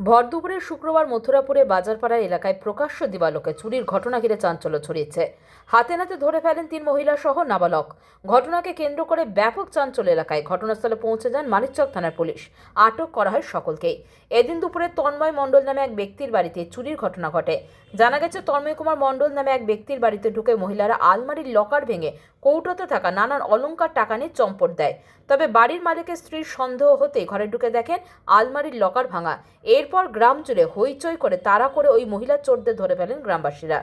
ভর দুপুরে শুক্রবার মথুরাপুরে বাজারপাড়া এলাকায় প্রকাশ্য দিবালোকে চুরির ঘটনা ঘিরে চাঞ্চল্য ছড়িয়েছে। হাতে নাতে ধরে ফেলেন 3 মহিলা সহ নাবালক। ঘটনাকে কেন্দ্র করে ব্যাপক চাঞ্চল্য এলাকায়। ঘটনাস্থলে পৌঁছে যান মানিকচক থানার পুলিশ। আটক করা হয় সকলকেই। এদিন দুপুরে তন্ময় মণ্ডল নামে এক ব্যক্তির বাড়িতে চুরির ঘটনা ঘটে। জানা গেছে, তন্ময় কুমার মণ্ডল নামে এক ব্যক্তির বাড়িতে ঢুকে মহিলারা আলমারির লকার ভেঙে কৌটোতে থাকা নানান অলংকার টাকা নিয়ে চম্পট দেয়। তবে বাড়ির মালিকের স্ত্রীর সন্দেহ হতেই ঘরে ঢুকে দেখেন আলমারির লকার ভাঙা। এরপর গ্রাম জুড়ে হইচই করে তাড়া করে ওই মহিলা চোরদের ধরে ফেলেন গ্রামবাসীরা।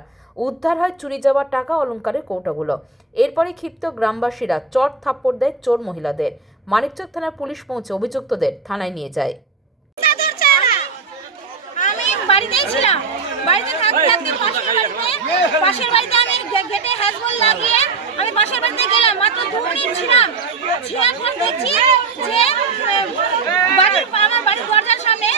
উদ্ধার হয় চুরি যাওয়া টাকা অলংকারের কৌটাগুলো। এরপরে ক্ষিপ্ত গ্রামবাসীরা চট থাপ্পড় দেয় চোর মহিলাদের। মানিকচক থানার পুলিশ পৌঁছে অভিযুক্তদের থানায় নিয়ে যায়। আমি বাড়িতেই ছিলাম। বাড়িতে থাকতে থাকতে পাশের বাড়িতে আমি গেটে হ্যাজবল লাগিয়ে আমি পাশের বাড়িতে গেলাম। মাত্র 2 মিনিট ছিলাম। পর দেখছি যে আমার বাড়ির দরজার সামনে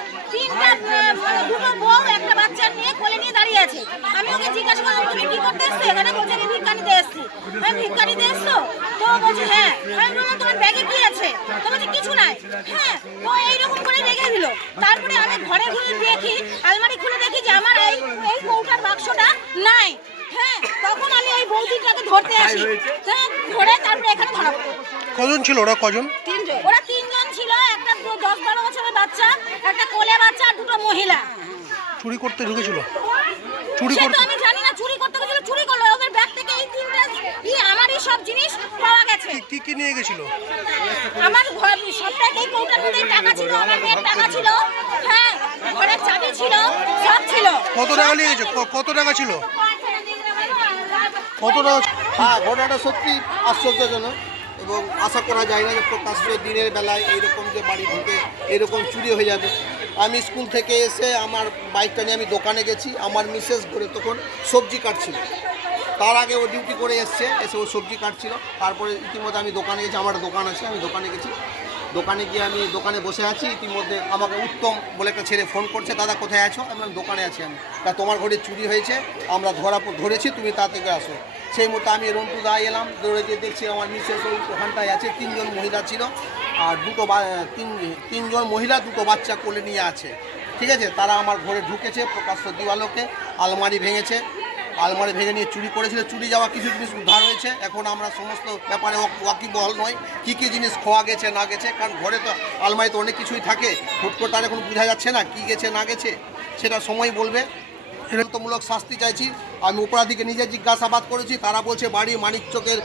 দুটো বউ একটা বাচ্চা নিয়ে কোলে নিয়ে দাঁড়িয়ে আছে। আমি ওকে জিজ্ঞাসা করলাম, তুমি কি করতে এসছো এখানে? বলছে আমি ভিক্ষা নিতে এসছি। আমি ভিক্ষা নিতে এসছো? তো বলছে হ্যাঁ। আমি বললাম, তোমার ব্যাগে কি আছে? তো বলছে কিছু নাই। হ্যাঁ, তো এইরকম করে রেখে দিল। তারপরে আমি ঘরে ঘুরে দেখি, আলমারি খুলে দেখি যে আমার এই কৌটার বাক্সটা নাই। হ্যাঁ, তখন আমি ওই বৌদিটাকে ধরতে আসি। ধরে তারপরে এখানে ধরা পড়ে। কজন ছিল ওরা? কজন? 3 জন। ওরা 3 জন ছিল। একটা 10-12 বছরের বাচ্চা, একটা কোলে বাচ্চা আর দুটো মহিলা। চুরি করতে ঢুকেছিল? সেটা আমি জানি না। চুরি করতে গেছিল, চুরি করলো। ওদের ব্যাগ থেকে এই 3টা আমারই সব জিনিস পাওয়া গেছে। কি কি নিয়ে গেছিল? আমার ঘর সবটা এই কৌটার মধ্যে টাকা ছিল, আমার মেয়ের টাকা ছিল। হ্যাঁ, ঘরের চাবি ছিল, সব ছিল। কত টাকা নিয়ে গেছে? কত টাকা ছিল? কত টাকা? হ্যাঁ, ঘটনাটা সত্যি আশ্চর্যজনক এবং আশা করা যায় না যে প্রকাশ্য দিনের বেলায় এইরকম যে বাড়ি ঢুকে এরকম চুরি হয়ে যাবে। আমি স্কুল থেকে এসে আমার বাইকটা নিয়ে আমি দোকানে গেছি। আমার মিসেস ঘরে তখন সবজি কাটছিল। তার আগে ও ডিউটি করে এসে ও সবজি কাটছিল। তারপরে ইতিমধ্যে আমি দোকানে গেছি, আমার দোকান আছে, আমি দোকানে গেছি। দোকানে গিয়ে আমি দোকানে বসে আছি। ইতিমধ্যে আমাকে উত্তম বলে একটা ছেলে ফোন করছে, দাদা কোথায় আছো? আমি দোকানে আছি। আমি তা তোমার ঘরে চুরি হয়েছে, আমরা ধরেছি, তুমি তা থেকে আসো। সেই মতো আমি রন্টু দা এলাম। দৌড়ে গিয়ে দেখছি আমার মিসেস ওখানটায় আছে। 3 জন মহিলা ছিল আর তিন জন মহিলা 2টো বাচ্চা কোলে নিয়ে আছে। ঠিক আছে, তারা আমার ঘরে ঢুকেছে প্রকাশ্য দিবালোকে। আলমারি ভেঙেছে, আলমারি ভেঙে নিয়ে চুরি করেছিল। চুরি যাওয়া কিছু জিনিস উদ্ধার হয়েছে। এখন আমরা সমস্ত ব্যাপারে ওয়াকিবহাল নয়, কী কী জিনিস খোয়া গেছে না গেছে, কারণ ঘরে তো আলমারিতে অনেক কিছুই থাকে। হুট করে তার এখন বোঝা যাচ্ছে না কী গেছে না গেছে, সেটা সময় বলবে। তদন্তমূলক শাস্তি চাইছি। আমি অপরাধীকে নিজে জিজ্ঞাসাবাদ করেছি। তারা বলছে বাড়ি মানিকচকের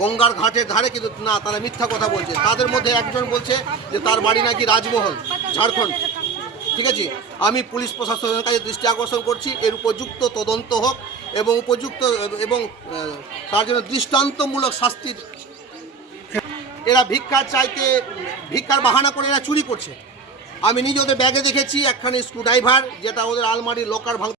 গঙ্গার ঘাটের ধারে, কিন্তু না, তারা মিথ্যা কথা বলছে। তাদের মধ্যে একজন বলছে যে তার বাড়ি নাকি রাজমহল, ঝাড়খণ্ড। ঠিক আছে, আমি পুলিশ প্রশাসনের কাছে দৃষ্টি আকর্ষণ করছি, এর উপযুক্ত তদন্ত হোক এবং তার জন্য দৃষ্টান্তমূলক শাস্তির। এরা ভিক্ষার বাহানা করে এরা চুরি করছে। আমি নিজে ওদের ব্যাগে দেখেছি একখানি স্ক্রুড্রাইভার, যেটা ওদের আলমারির লকার ভাঙ